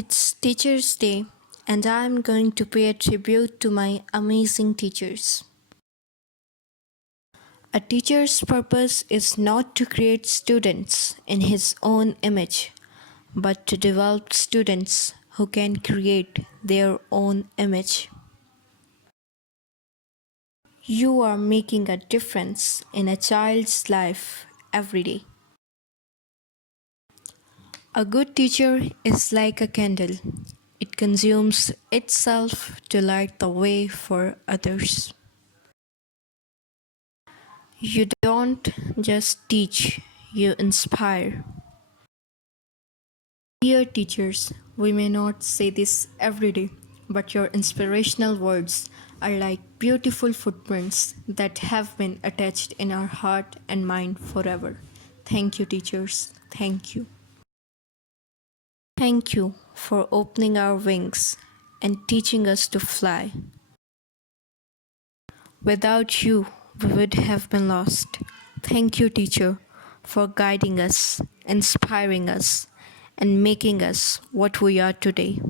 It's Teachers' Day, and I'm going to pay a tribute to my amazing teachers. A teacher's purpose is not to create students in his own image, but to develop students who can create their own image. You are making a difference in a child's life every day. A good teacher is like a candle. It consumes itself to light the way for others. You don't just teach, you inspire. Dear teachers, we may not say this every day, but your inspirational words are like beautiful footprints that have been attached in our heart and mind forever. Thank you, teachers. Thank you. Thank you for opening our wings and teaching us to fly. Without you, we would have been lost. Thank you, teacher, for guiding us, inspiring us, and making us what we are today.